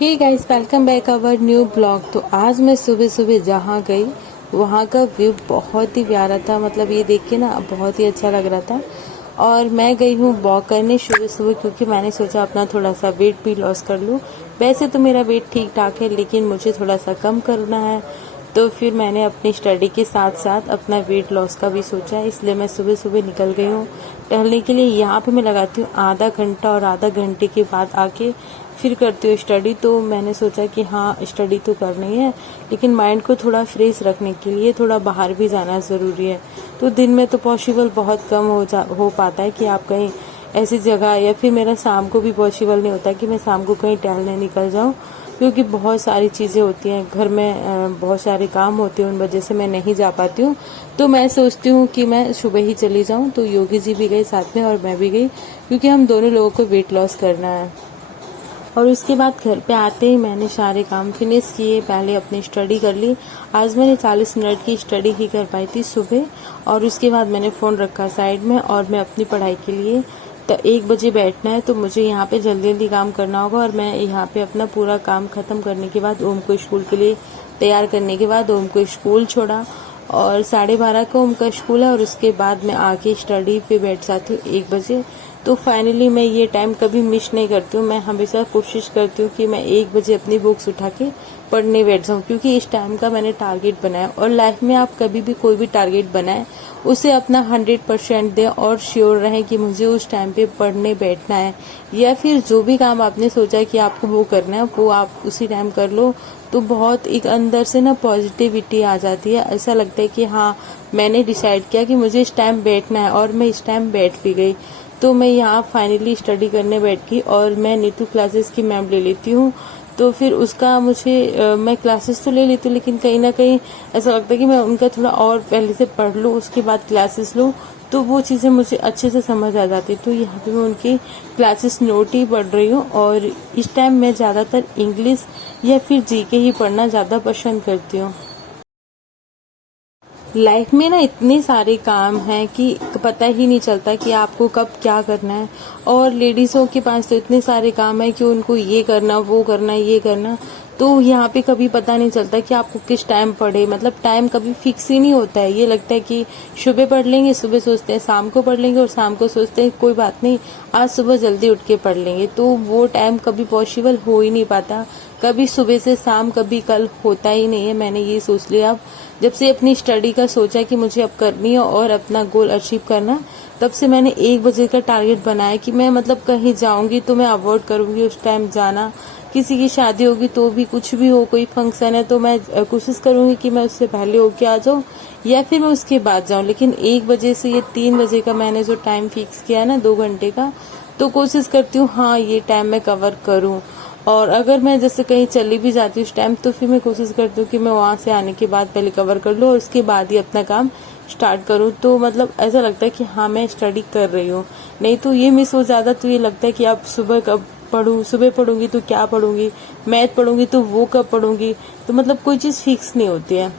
Hey guys, welcome back our new blog. तो आज मैं सुबह सुबह जहाँ गई वहाँ का व्यू बहुत ही प्यारा था। मतलब ये देख के ना बहुत ही अच्छा लग रहा था। और मैं गई हूँ वॉक करने सुबह सुबह, क्योंकि मैंने सोचा अपना थोड़ा सा वेट भी लॉस कर लूँ। वैसे तो मेरा वेट ठीक ठाक है, लेकिन मुझे थोड़ा सा कम करना है। तो फिर मैंने अपनी स्टडी के साथ साथ अपना वेट लॉस का भी सोचा, इसलिए मैं सुबह सुबह निकल गई हूँ टहलने के लिए। यहाँ पे मैं लगाती हूँ आधा घंटा, और आधा घंटे के बाद आके फिर करती हूँ स्टडी। तो मैंने सोचा कि हाँ, स्टडी तो करनी है, लेकिन माइंड को थोड़ा फ्रेश रखने के लिए थोड़ा बाहर भी जाना ज़रूरी है। तो दिन में तो पॉसिबल बहुत कम हो पाता है कि आप कहीं ऐसी जगह, या फिर मेरा शाम को भी पॉसिबल नहीं होता कि मैं शाम को कहीं टहलने निकल जाऊँ, क्योंकि बहुत सारी चीज़ें होती हैं घर में, बहुत सारे काम होते हैं, उन वजह से मैं नहीं जा पाती हूँ। तो मैं सोचती हूँ कि मैं सुबह ही चली जाऊँ। तो योगी जी भी गए साथ में और मैं भी गई, क्योंकि हम दोनों लोगों को वेट लॉस करना है। और उसके बाद घर पे आते ही मैंने सारे काम फिनिश किए, पहले अपनी स्टडी कर ली। आज मैंने 40 मिनट की स्टडी ही कर पाई थी सुबह। और उसके बाद मैंने फ़ोन रखा साइड में, और मैं अपनी पढ़ाई के लिए तो 1 बजे बैठना है। तो मुझे यहाँ पे जल्दी जल्दी काम करना होगा, और मैं यहाँ पे अपना पूरा काम खत्म करने के बाद ओम को स्कूल के लिए तैयार करने के बाद ओम को स्कूल छोड़ा। और 12:30 को ओम का स्कूल है, और उसके बाद मैं आके स्टडी पे बैठ जाती हूँ 1 बजे। तो फाइनली मैं ये टाइम कभी मिस नहीं करती हूँ। मैं हमेशा कोशिश करती हूँ कि मैं 1 बजे अपनी बुक्स उठा के पढ़ने बैठ जाऊँ, क्योंकि इस टाइम का मैंने टारगेट बनाया। और लाइफ में आप कभी भी कोई भी टारगेट बनाए, उसे अपना 100% दें, और श्योर रहें कि मुझे उस टाइम पे पढ़ने बैठना है। या फिर जो भी काम आपने सोचा कि आपको वो करना है, वो आप उसी टाइम कर लो। तो बहुत एक अंदर से ना पॉजिटिविटी आ जाती है। ऐसा लगता है कि हाँ, मैंने डिसाइड किया कि मुझे इस टाइम बैठना है, और मैं इस टाइम बैठ भी गई। तो मैं यहाँ फाइनली स्टडी करने बैठ गई, और मैं नीतू क्लासेस की मैम ले लेती हूँ। तो फिर उसका मैं क्लासेस तो ले लेती हूँ, लेकिन कहीं ना कहीं ऐसा लगता है कि मैं उनका थोड़ा और पहले से पढ़ लूँ, उसके बाद क्लासेस लूँ, तो वो चीज़ें मुझे अच्छे से समझ आ जाती। तो यहाँ पे मैं उनकी क्लासेस नोट ही पढ़ रही हूँ। और इस टाइम मैं ज़्यादातर इंग्लिश या फिर जीके ही पढ़ना ज़्यादा पसंद करती हूँ। लाइफ में ना इतने सारे काम हैं कि पता ही नहीं चलता कि आपको कब क्या करना है। और लेडीज़ों के पास तो इतने सारे काम है कि उनको ये करना, वो करना, ये करना। तो यहाँ पे कभी पता नहीं चलता कि आपको किस टाइम पढ़े। मतलब टाइम कभी फिक्स ही नहीं होता है। ये लगता है कि सुबह पढ़ लेंगे, सुबह सोचते हैं शाम को पढ़ लेंगे, और शाम को सोचते हैं कोई बात नहीं, आज सुबह जल्दी उठ के पढ़ लेंगे। तो वो टाइम कभी पॉसिबल हो ही नहीं पाता। कभी सुबह से शाम, कभी कल होता ही नहीं है। मैंने ये सोच लिया अब, जब से अपनी स्टडी का सोचा कि मुझे अब करनी है और अपना गोल अचीव करना, तब से मैंने 1 बजे का टारगेट बनाया कि मैं मतलब कहीं जाऊंगी तो मैं अवॉइड करूंगी उस टाइम जाना। किसी की शादी होगी तो भी, कुछ भी हो, कोई फंक्शन है, तो मैं कोशिश करूंगी कि मैं उससे पहले होके आ जाऊं, या फिर मैं उसके बाद जाऊं। लेकिन 1 बजे से ये 3 बजे का मैंने जो टाइम फिक्स किया ना, 2 घंटे का, तो कोशिश करती हूँ हाँ, ये टाइम मैं कवर करूँ। और अगर मैं जैसे कहीं चली भी जाती हूँ उस टाइम, तो फिर मैं कोशिश करती हूँ कि मैं वहां से आने के बाद पहले कवर कर लूँ, और उसके बाद ही अपना काम स्टार्ट करूँ। तो मतलब ऐसा लगता है कि हाँ, मैं स्टडी कर रही हूँ। नहीं तो ये मिस हो जाता, तो ये लगता है कि अब सुबह कब पढ़ूँ, सुबह पढ़ूंगी तो क्या पढ़ूंगी, मैथ पढ़ूंगी तो वो कब पढ़ूंगी। तो मतलब कोई चीज़ फिक्स नहीं होती है।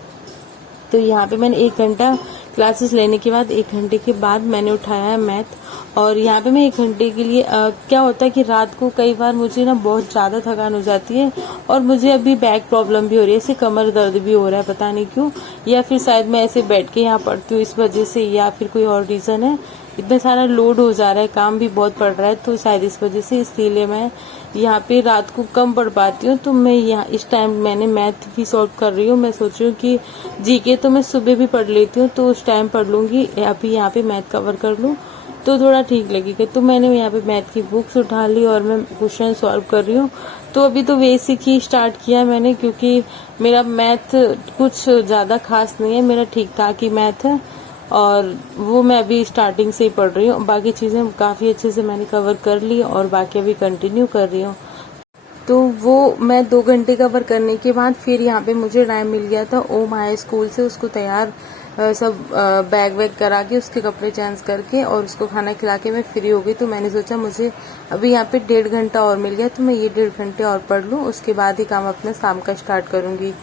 तो यहाँ पे मैंने 1 घंटा क्लासेस लेने के बाद, 1 घंटे के बाद मैंने उठाया है मैथ। और यहाँ पे मैं 1 घंटे के लिए क्या होता है कि रात को कई बार मुझे ना बहुत ज़्यादा थकान हो जाती है, और मुझे अभी बैक प्रॉब्लम भी हो रही है, ऐसे कमर दर्द भी हो रहा है, पता नहीं क्यों। या फिर शायद मैं ऐसे बैठ के यहाँ पढ़ती हूँ इस वजह से, या फिर कोई और रीज़न है। इतना सारा लोड हो जा रहा है, काम भी बहुत पड़ रहा है, तो शायद इस वजह से, इसीलिए मैं यहाँ पे रात को कम पढ़ पाती हूँ। तो मैं यहाँ इस टाइम मैंने मैथ भी सॉल्व कर रही हूँ। मैं सोच रही हूँ कि जीके तो मैं सुबह भी पढ़ लेती हूँ, तो उस टाइम पढ़ लूंगी, अभी यहाँ पे मैथ कवर कर लूँ तो थोड़ा ठीक लगेगा। तो मैंने यहाँ पे मैथ की बुक्स उठा ली, और मैं क्वेश्चन सॉल्व कर रही हूँ। तो अभी तो बेसिक ही स्टार्ट किया मैंने, क्योंकि मेरा मैथ कुछ ज़्यादा खास नहीं है, मेरा ठीक ठाक ही मैथ है। और वो मैं अभी स्टार्टिंग से ही पढ़ रही हूँ। बाकी चीज़ें काफ़ी अच्छे से मैंने कवर कर ली, और बाकी अभी कंटिन्यू कर रही हूँ। तो वो मैं 2 घंटे कवर करने के बाद फिर यहाँ पे मुझे टाइम मिल गया था ओम हाई स्कूल से। उसको तैयार सब बैग वैग करा के, उसके कपड़े चेंज करके, और उसको खाना खिला के मैं फ्री हो गई। तो मैंने सोचा मुझे अभी यहाँ पे 1.5 घंटा और मिल गया, तो मैं ये 1.5 घंटे और पढ़ लूँ, उसके बाद ही काम अपना शाम का स्टार्ट करूँगी।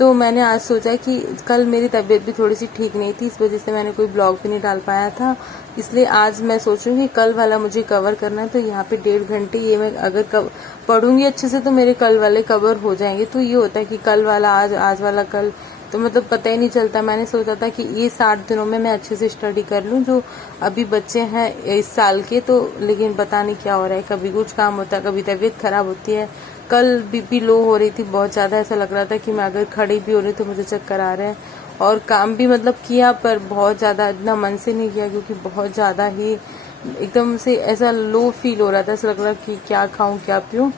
तो मैंने आज सोचा कि कल मेरी तबीयत भी थोड़ी सी ठीक नहीं थी, इस वजह से मैंने कोई ब्लॉग भी नहीं डाल पाया था। इसलिए आज मैं सोचूं कि कल वाला मुझे कवर करना है, तो यहाँ पे 1.5 घंटे ये मैं अगर पढ़ूंगी अच्छे से तो मेरे कल वाले कवर हो जाएंगे। तो ये होता है कि कल वाला आज, आज वाला कल, तो मतलब पता ही नहीं चलता। मैंने सोचा था कि ये 60 दिनों में मैं अच्छे से स्टडी कर लूं, जो अभी बच्चे हैं इस साल के। तो लेकिन पता नहीं क्या हो रहा है, कभी कुछ काम होता है, कभी तबीयत खराब होती है। कल बीपी लो हो रही थी बहुत ज्यादा, ऐसा लग रहा था कि मैं अगर खड़ी भी हो रही तो मुझे चक्कर आ रहे हैं। और काम भी मतलब किया पर बहुत ज्यादा इतना मन से नहीं किया, क्योंकि बहुत ज्यादा ही एकदम से ऐसा लो फील हो रहा था, ऐसा लग रहा कि क्या खाऊं क्या पीऊं।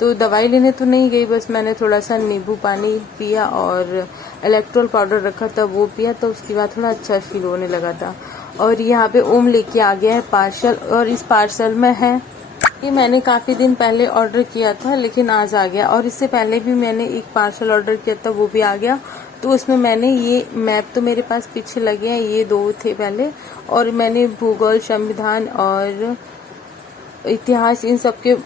तो दवाई लेने तो नहीं गई, बस मैंने थोड़ा सा नींबू पानी पिया और इलेक्ट्रोल पाउडर रखा था वो पिया, तो उसके बाद थोड़ा अच्छा फील होने लगा था। और यहाँ पे ओम लेके आ गया है पार्सल, और इस पार्सल में है, ये मैंने काफी दिन पहले ऑर्डर किया था लेकिन आज आ गया। और इससे पहले भी मैंने एक पार्सल ऑर्डर किया था, वो भी आ गया। तो उसमें मैंने ये मैप तो मेरे पास पीछे लगे हैं, ये 2 थे पहले, और मैंने भूगोल, संविधान और इतिहास इन सब के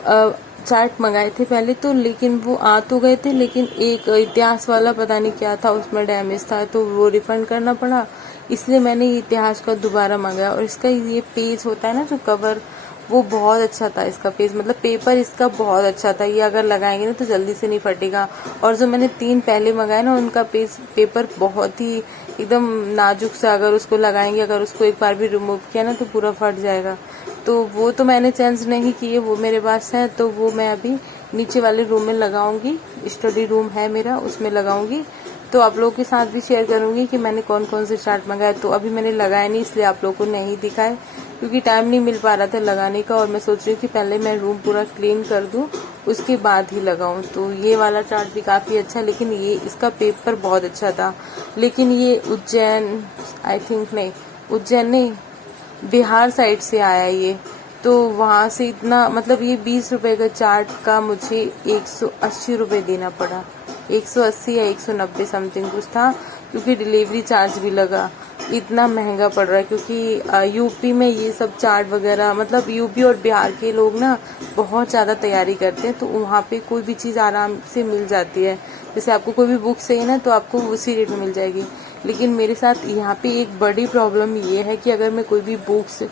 चार्ट मंगाए थे पहले तो, लेकिन वो आ तो गए थे, लेकिन एक इतिहास वाला पता नहीं क्या था, उसमें डैमेज था तो वो रिफंड करना पड़ा। इसलिए मैंने इतिहास का दोबारा मंगाया। और इसका ये पेज होता है ना, जो कवर, वो बहुत अच्छा था इसका पेज, मतलब पेपर इसका बहुत अच्छा था। ये अगर लगाएंगे ना तो जल्दी से नहीं फटेगा। और जो मैंने 3 पहले मंगाए ना, उनका पेपर बहुत ही एकदम नाजुक सा, अगर उसको लगाएंगे, अगर उसको एक बार भी रिमूव किया ना तो पूरा फट जाएगा। तो वो तो मैंने चेंज नहीं किए, वो मेरे पास है, तो वो मैं अभी नीचे वाले रूम में लगाऊंगी। स्टडी रूम है मेरा, उसमें लगाऊंगी। तो आप लोगों के साथ भी शेयर करूंगी कि मैंने कौन कौन से चार्ट मंगाए। तो अभी मैंने लगाए नहीं, इसलिए आप लोगों को नहीं दिखाए, क्योंकि टाइम नहीं मिल पा रहा था लगाने का। और मैं सोच रही हूँ कि पहले मैं रूम पूरा क्लीन कर दूं, उसके बाद ही लगाऊं। तो ये वाला चार्ट भी काफी अच्छा, लेकिन ये इसका पेपर बहुत अच्छा था। लेकिन ये उज्जैन, आई थिंक नहीं, उज्जैन नहीं, बिहार साइड से आया ये। तो वहां से इतना, मतलब ये 20 रुपए का चार्ट का मुझे 180 रुपए देना पड़ा, 180 या 190 समथिंग कुछ था, क्योंकि डिलीवरी चार्ज भी लगा। इतना महंगा पड़ रहा है, क्योंकि यूपी में ये सब चार्ट वगैरह, मतलब यूपी और बिहार के लोग ना बहुत ज्यादा तैयारी करते हैं, तो वहाँ पे कोई भी चीज आराम से मिल जाती है। जैसे आपको कोई भी बुक चाहिए ना, तो आपको उसी रेट में मिल जाएगी। लेकिन मेरे साथ यहाँ पे एक बड़ी प्रॉब्लम ये है कि अगर मैं कोई भी बुक्स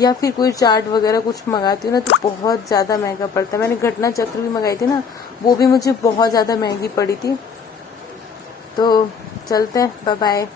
या फिर कोई चार्ट वगैरह कुछ मंगाती हूँ ना, तो बहुत ज्यादा महंगा पड़ता है। मैंने घटना चक्र भी मंगाई थी ना, वो भी मुझे बहुत ज्यादा महंगी पड़ी थी। तो चलते हैं, बाय बाय।